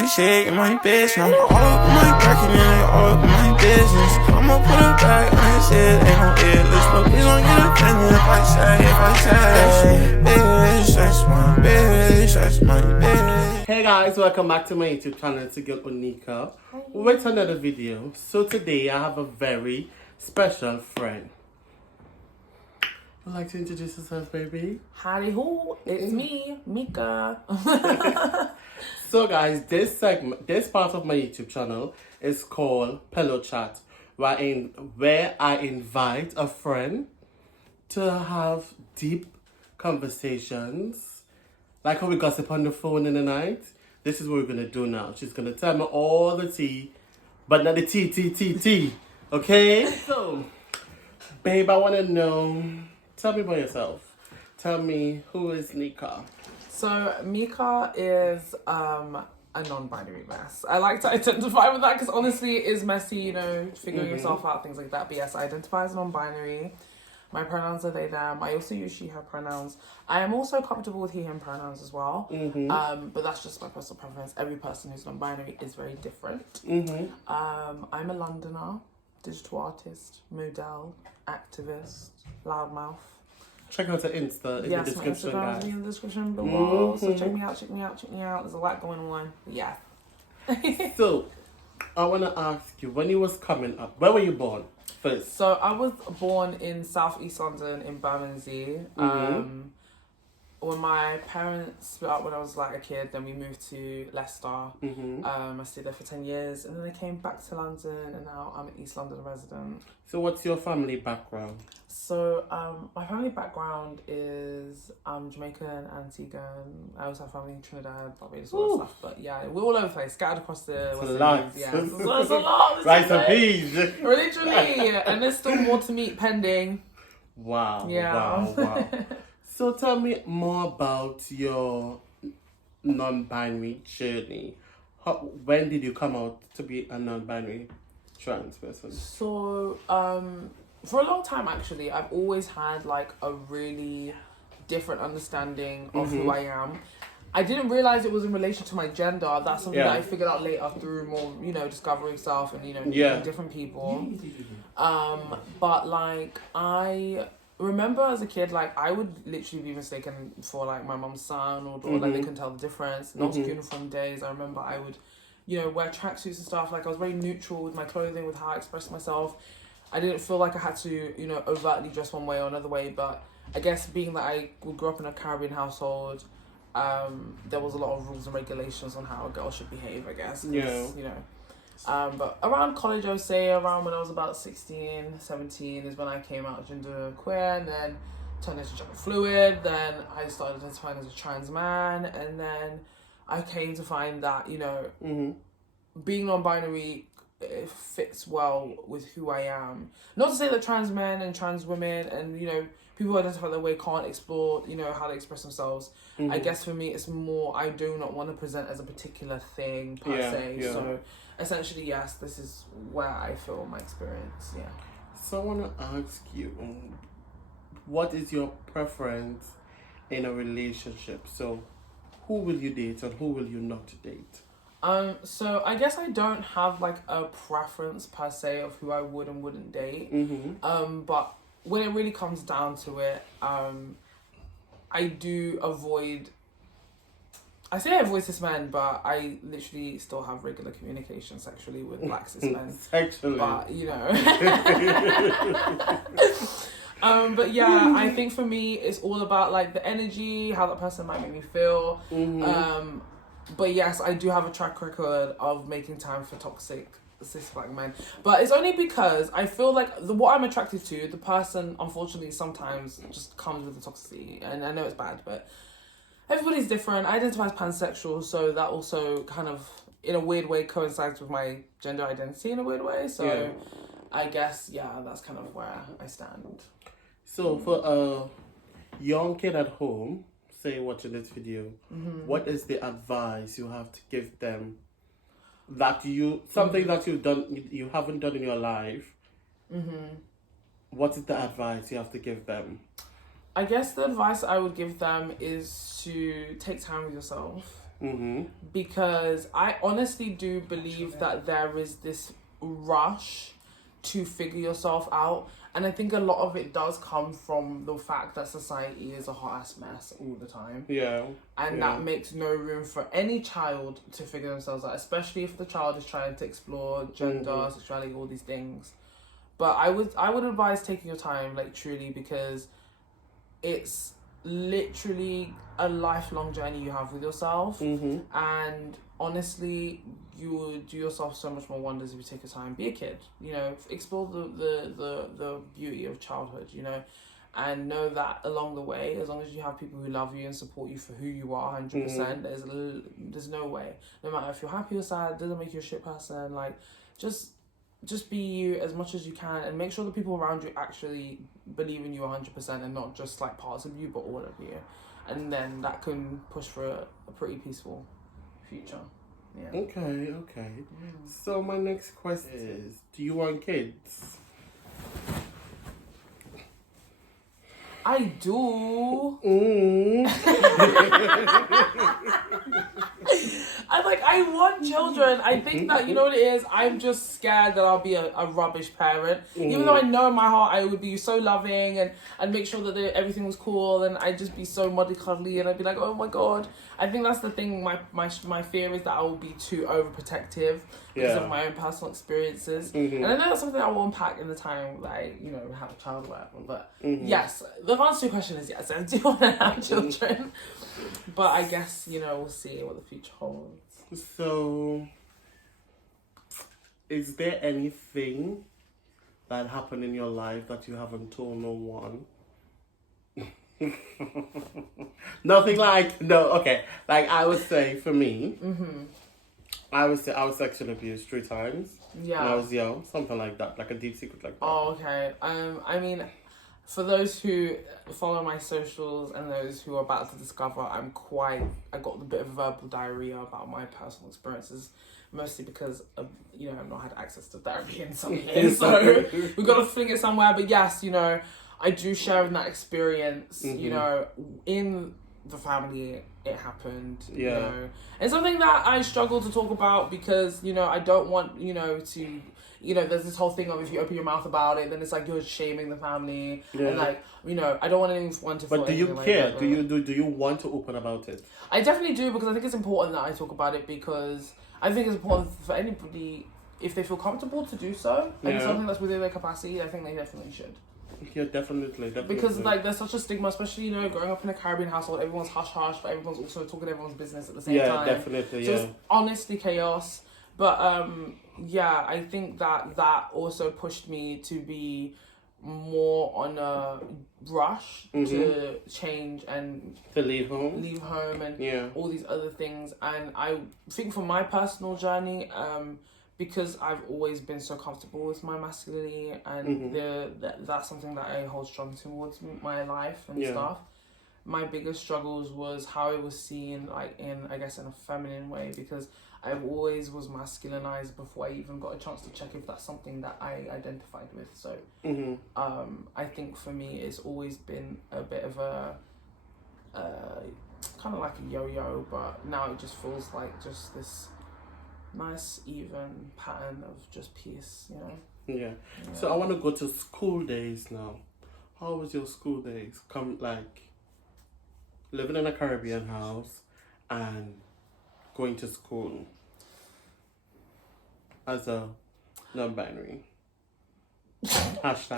my shit, and my bitch. I'm all up my bracket and they all up my business. I'ma put it back on his head, ain't no earless. But please don't get offended if I say, bitch, that's my bitch, that's my bitch. Hey guys, welcome back to my YouTube channel. It's your girl Onika with another video. So today I have a very special friend. Would like to introduce yourself, baby? Howdy ho, it's me, Mika. So guys, this part of my YouTube channel is called Pillow Chat, where I invite a friend to have deep conversations, like how we gossip on the phone in the night. This is what we're gonna do now. She's gonna tell me all the tea, but not the tea. Okay? So, babe, I wanna know. Tell me about yourself. Tell me, who is Nika? So Mika is a non-binary mess. I like to identify with that because honestly it is messy, you know, figuring yourself out, things like that. But yes, I identify as non-binary. My pronouns are they, them. I also use she, her pronouns. I am also comfortable with he, him pronouns as well. But that's just my personal preference. Every person who's non-binary is very different. I'm a Londoner, digital artist, model, activist, loudmouth. Check out her Insta in the description, my Instagram's in the description below. So check me out. There's a lot going on. Yeah. So, I want to ask you, when you was coming up, where were you born first? So I was born in South East London in Bermondsey. When my parents split up when I was like a kid, then we moved to Leicester. I stayed there for 10 years and then I came back to London and now I'm an East London resident. So what's your family background? So my family background is Jamaican and Antiguan. I also have family in Trinidad, Barbados, all that stuff. But yeah, we're all over the place, scattered across the West Indies. Yeah, it's a lot. Rice and peas. Literally, and there's still more to meet pending. Wow. Yeah. Wow. So tell me more about your non-binary journey. When did you come out to be a non-binary trans person? So, for a long time actually, I've always had like a really different understanding of who I am. I didn't realize it was in relation to my gender. That's something that I figured out later through more, you know, discovering stuff and, you know, meeting different people. But like I remember as a kid, like I would literally be mistaken for like my mum's son or daughter, like they couldn't tell the difference. And also uniform days, I remember I would, you know, wear tracksuits and stuff. Like I was very neutral with my clothing, with how I expressed myself. I didn't feel like I had to, you know, overtly dress one way or another way. But I guess being that I grew up in a Caribbean household, there was a lot of rules and regulations on how a girl should behave, I guess. You know. But around college, I would say around when I was about 16, 17 is when I came out gender queer and then turned into gender fluid. Then I started identifying as a trans man. And then I came to find that, you know, being non-binary fits well with who I am. Not to say that trans men and trans women and, you know, people who identify that way can't explore, you know, how they express themselves. I guess for me, it's more, I do not want to present as a particular thing per se. Yeah. So essentially, yes, this is where I feel my experience. Yeah. So I want to ask you, what is your preference in a relationship? So who will you date and who will you not date? So I guess I don't have like a preference per se of who I would and wouldn't date. But when it really comes down to it, I do avoid. I say I avoid cis men, but I literally still have regular communication sexually with black cis men. Sexually. But you know. But yeah, I think for me it's all about like the energy, how that person might make me feel. But yes, I do have a track record of making time for toxic cis black men. But it's only because I feel like what I'm attracted to, the person unfortunately sometimes just comes with the toxicity. And I know it's bad, but everybody's different. I identify as pansexual, so that also kind of in a weird way coincides with my gender identity in a weird way. So I guess, that's kind of where I stand. So for a young kid at home, say watching this video, what is the advice you have to give them that something that you haven't done in your life? What is the advice you have to give them? I guess the advice I would give them is to take time with yourself. because I honestly do believe that there is this rush to figure yourself out, and I think a lot of it does come from the fact that society is a hot ass mess all the time. Yeah. And that makes no room for any child to figure themselves out, especially if the child is trying to explore gender, sexuality, all these things. But I would advise taking your time, like, truly, because it's literally a lifelong journey you have with yourself. And honestly, you would do yourself so much more wonders if you take your time. Be a kid, you know, explore the beauty of childhood, you know, and know that along the way, as long as you have people who love you and support you for who you are 100%, there's no way, no matter if you're happy or sad, doesn't make you a shit person, like, just be you as much as you can, and make sure the people around you actually believe in you 100% and not just like parts of you, but all of you. And then that can push for a pretty peaceful future. Yeah. Okay. So my next question is, do you want kids? I do. I want children. I think that, you know what it is, I'm just scared that I'll be a rubbish parent. Even though I know in my heart I would be so loving and make sure that everything was cool, and I'd just be so muddy cuddly, and I'd be like, oh my god. I think that's the thing, my fear is that I will be too overprotective because of my own personal experiences. And I know that's something I will unpack in the time that I, you know, have a child or whatever. But yes, the answer to your question is yes, I do want to have children. But I guess, you know, we'll see what the future holds. So, is there anything that happened in your life that you haven't told no one? Nothing like, no, okay. Like, I would say, for me, I would say I was sexually abused 3 times. Yeah. When I was young, something like that, like a deep secret like that. Oh, okay. I mean, for those who follow my socials and those who are about to discover, I got a bit of verbal diarrhea about my personal experiences, mostly because you know, I've not had access to therapy in some years, so we've got to fling it somewhere. But yes, you know, I do share in that experience, you know, in the family it happened, you know. It's something that I struggle to talk about because, you know, I don't want, you know, to... You know, there's this whole thing of if you open your mouth about it, then it's like you're shaming the family, and like, you know, I don't want anyone to. But do you care? Do you want to open about it? I definitely do, because I think it's important that I talk about it, because I think it's important for anybody, if they feel comfortable to do so, and it's something that's within their capacity. I think they definitely should. Yeah, definitely. Because like there's such a stigma, especially, you know, growing up in a Caribbean household, everyone's hush hush, but everyone's also talking everyone's business at the same time. Yeah, definitely. So it's honestly chaos. But yeah, I think that also pushed me to be more on a rush to change and to leave home and all these other things. And I think for my personal journey, because I've always been so comfortable with my masculinity, and that's something that I hold strong towards my life and stuff. My biggest struggles was how it was seen, like, in a feminine way, because I always was masculinized before I even got a chance to check if that's something that I identified with. So I think for me it's always been a bit of a kind of like a yo-yo, but now it just feels like just this nice even pattern of just peace, you know. Yeah. So I want to go to school days now. How was your school days? Living in a Caribbean house and going to school as a non-binary.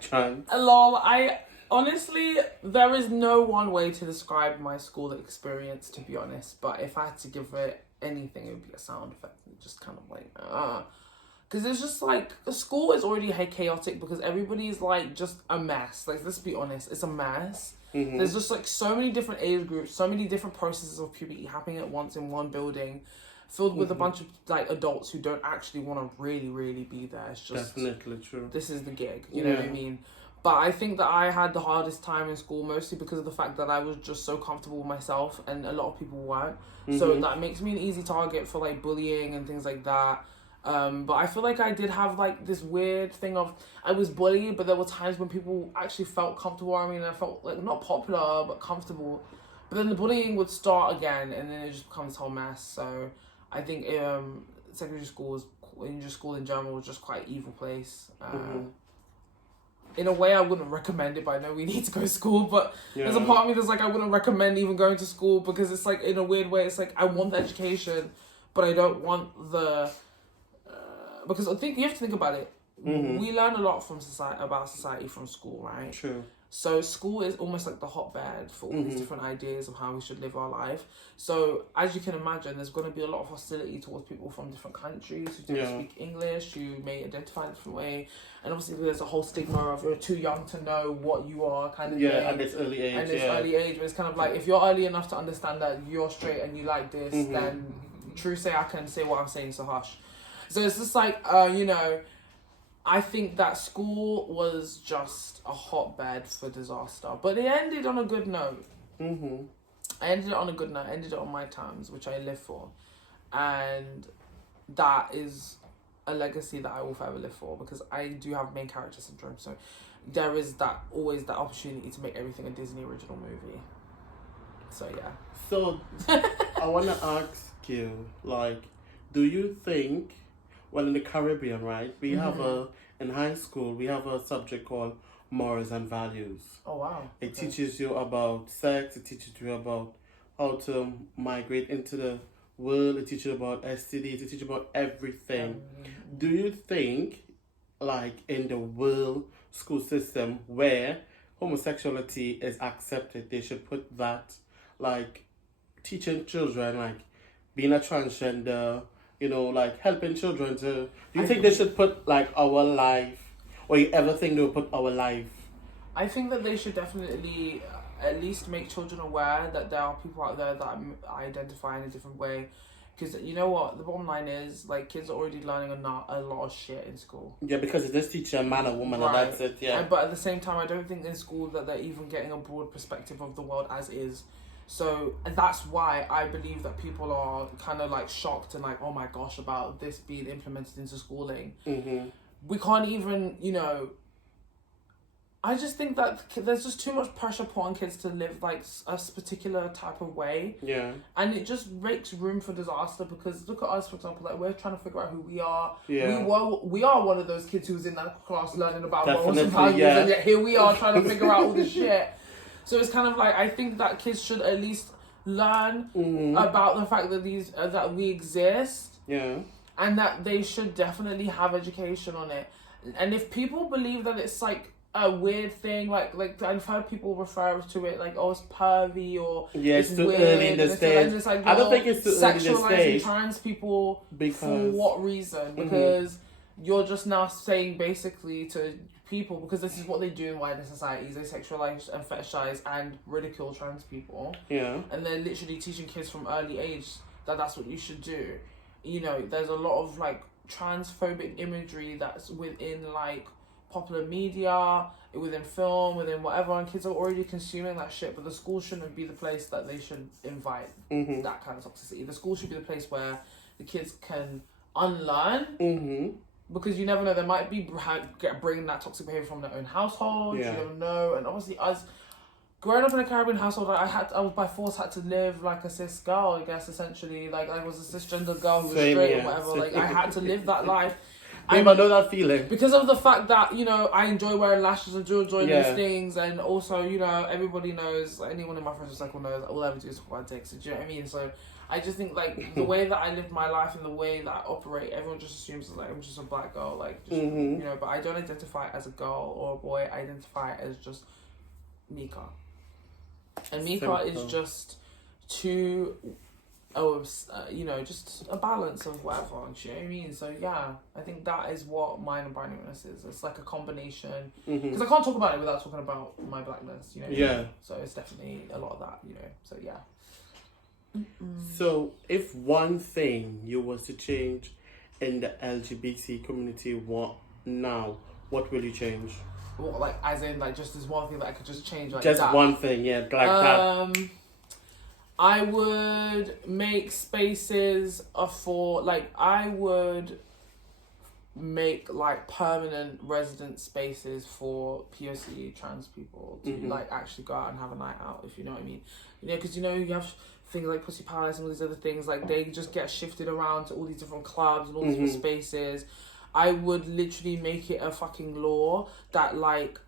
#trans. Lol, I honestly, there is no one way to describe my school experience, to be honest, but if I had to give it anything, it would be a sound effect. Just kind of like, because it's just like, school is already chaotic because everybody's like just a mess. Like, let's be honest, it's a mess. There's just like so many different age groups, so many different processes of puberty happening at once in one building, filled with a bunch of like adults who don't actually want to really be there. It's just definitely true. This is the gig, you know what I mean? But I think that I had the hardest time in school mostly because of the fact that I was just so comfortable with myself, and a lot of people weren't. So that makes me an easy target for like bullying and things like that. But I feel like I did have like this weird thing of, I was bullied, but there were times when people actually felt comfortable. I mean, I felt like not popular, but comfortable. But then the bullying would start again, and then it just becomes this whole mess. So I think secondary schools, school in general, was just quite an evil place. In a way, I wouldn't recommend it, but I know we need to go to school. But there's a part of me that's like, I wouldn't recommend even going to school, because it's like, in a weird way, it's like, I want the education, but I don't want the... because I think you have to think about it. We learn a lot from society from school, right? True. So school is almost like the hotbed for all these different ideas of how we should live our life. So as you can imagine, there's going to be a lot of hostility towards people from different countries who don't speak English, who may identify in a different way. And obviously there's a whole stigma of you're too young to know what you are kind of thing. At this early age. And this early age, but it's kind of like, if you're early enough to understand that you're straight and you like this, then true say I can say what I'm saying, so hush. So it's just like, I think that school was just a hotbed for disaster. But it ended on a good note. I ended it on a good note. I ended it on my terms, which I live for. And that is a legacy that I will forever live for, because I do have main character syndrome. So there is always that opportunity to make everything a Disney original movie. So, yeah. So, I want to ask you, like, do you think... Well, in the Caribbean, right, we have in high school, we have a subject called morals and values. Oh, wow. It teaches you about sex, it teaches you about how to migrate into the world, it teaches you about STDs, it teaches you about everything. Do you think, like, in the world school system where homosexuality is accepted, they should put that, like, teaching children, like, being a transgender, like helping children to... Do you think they should put like our life, or you ever think they'll put our life? I think that they should definitely at least make children aware that there are people out there that identify in a different way. Because you know what, the bottom line is, like, kids are already learning a lot of shit in school. Yeah, because it does teach a man or woman, and that's it, But at the same time, I don't think in school that they're even getting a broad perspective of the world as is. So, and that's why I believe that people are kind of like shocked and like, oh my gosh, about this being implemented into schooling. We can't even, I just think that there's just too much pressure put on kids to live like a particular type of way. Yeah. And it just makes room for disaster, because look at us, for example, like, we're trying to figure out who we are. Yeah. We are one of those kids who's in that class learning about morals and values, and yet here we are trying to figure out all this shit. So it's kind of like, I think that kids should at least learn about the fact that that we exist. Yeah. And that they should definitely have education on it. And if people believe that it's like a weird thing, like I've heard people refer to it like, oh, it's pervy, or it's too weird, early in the stage. It's like, I don't think it's too early in the stage. Sexualizing trans people for what reason? Because you're just now saying basically to people, because this is what they do in wider societies, they sexualize and fetishize and ridicule trans people. Yeah. And they're literally teaching kids from early age that that's what you should do. There's a lot of like transphobic imagery that's within like popular media, within film, within whatever, and kids are already consuming that shit. But the school shouldn't be the place that they should invite that kind of toxicity. The school should be the place where the kids can unlearn. Because you never know, they might be bringing that toxic behavior from their own household. Yeah. You never know. And obviously, growing up in a Caribbean household, I was by force had to live like a cis girl, I guess, essentially. Like, I was a cisgender girl who was straight or whatever. Like, I had to live that life. I know that feeling. Because of the fact that, I enjoy wearing lashes, I do enjoy those things. And also, everybody knows, anyone in my friends circle knows, all I ever do is talk about dicks. Do you know what I mean? So I just think, like, the way that I live my life and the way that I operate, everyone just assumes, like, I'm just a black girl. Like, just, but I don't identify as a girl or a boy. I identify as just Mika. And Mika is just just a balance of whatever, do you know what I mean? So yeah, I think that is what my non-binariness is. It's like a combination, because I can't talk about it without talking about my blackness, Yeah. So it's definitely a lot of that, so yeah. So if one thing you was to change in the LGBT community, what will you change? What, like, as in, like, just this one thing that I could just change, like just that? One thing, yeah, like that. I would make spaces for, like, I would make like permanent resident spaces for POC trans people to like actually go out and have a night out, if you know what I mean. You know, because you know you have things like Pussy Palace and all these other things, like they just get shifted around to all these different clubs and all these different spaces. I would literally make it a fucking law that like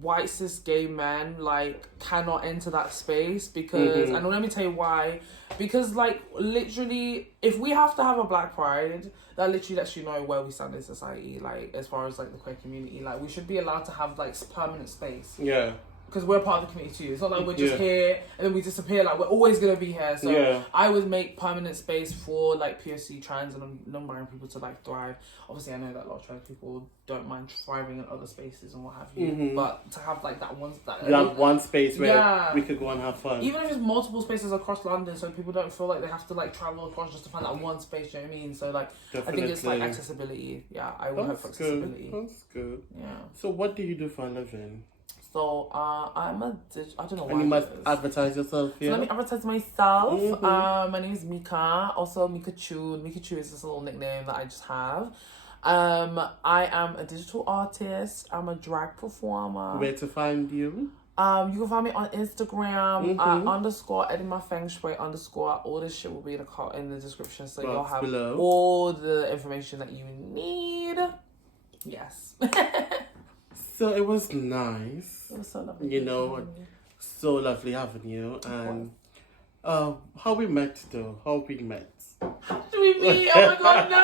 white cis gay men like cannot enter that space, because and let me tell you why. Because like literally if we have to have a Black Pride, that literally lets you know where we stand in society, like as far as like the queer community. Like we should be allowed to have like permanent space. Yeah. Because we're part of the community too. It's not like we're just here and then we disappear. Like we're always gonna be here. So I would make permanent space for like POC, trans, and non-binary people to like thrive. Obviously, I know that a lot of trans people don't mind thriving in other spaces and what have you. But to have like that one space where we could go and have fun. Even if it's multiple spaces across London, so people don't feel like they have to like travel across just to find that one space. You know what I mean? So like, Definitely. I think it's like accessibility. Yeah, I would have accessibility. That's good. Yeah. So what do you do for a living? So I'm a I don't know why. And you must advertise yourself here. So let me advertise myself. My name is Mika. Also Mika Chu. Mika Chu is this little nickname that I just have. I am a digital artist. I'm a drag performer. Where to find you? You can find me on Instagram _ Eddie My Feng Shui _ all this shit will be in the description, so you'll have all the information that you need. Yes. So it was nice. It was so lovely. You know, so lovely having you. And how we met though? How we met? How did we meet? Oh my god, no!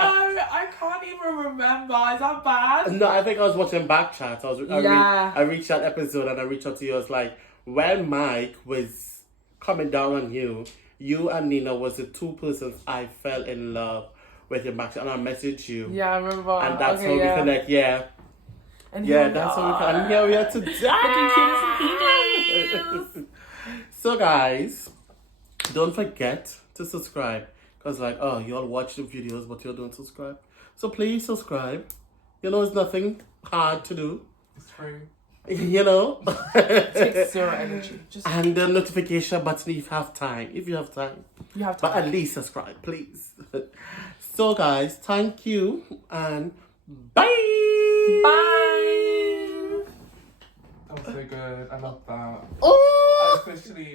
I can't even remember. Is that bad? No, I think I was watching Backchat. I reached that episode and I reached out to you. I was like, when Mike was coming down on you, you and Nina was the two persons I fell in love with in Backchat, and I messaged you. Yeah, I remember. And that's how we connect. Yeah. And that's how we can. And here we are today. So guys, don't forget to subscribe. Because like, oh, you all watch the videos but you don't subscribe. So please subscribe. You know, it's nothing hard to do. It's free. You know? It takes zero energy. And the notification button if you have time. You have time. But at least subscribe, please. So guys, thank you and bye! Bye! That was so good. I love that. Oh! Especially